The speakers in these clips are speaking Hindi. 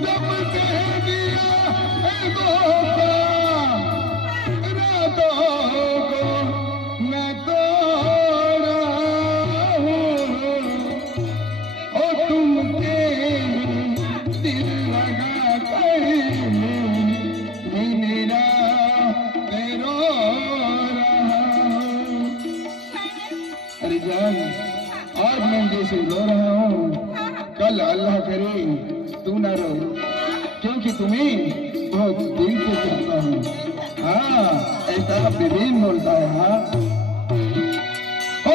जब से दिया है धोखा रातों को मैं तोड़ा हूँ और तुमके दिल लगा कर मेरा रो रहा। अरे जान आज मैं जैसे रो रहा हूँ कल अल्लाह करे तू ना रो, क्योंकि तुम्हें बहुत दिल से चाहता हूँ। हाँ ऐसा विभिन्न बोलता है। हाँ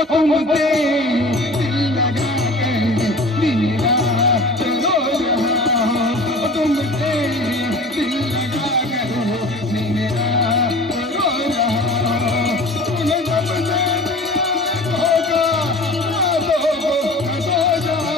तुमसे दिल लगा कर मेरा रो रहा हूँ, तुमसे दिल लगा कर मेरा रो रहा हूँ। तुम्हें जब से होगा तो जाओ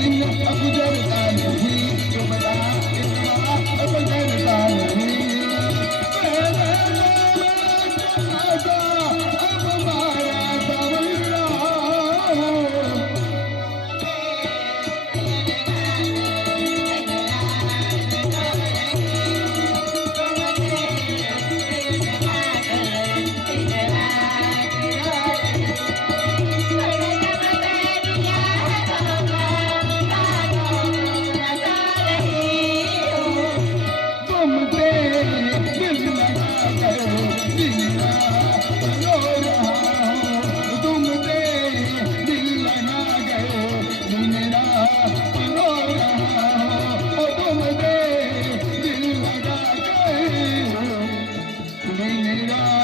दिन अब गुजरता नहीं, तो बता इतना अब गुजरता नहीं। अब हमारा सवरा मेरा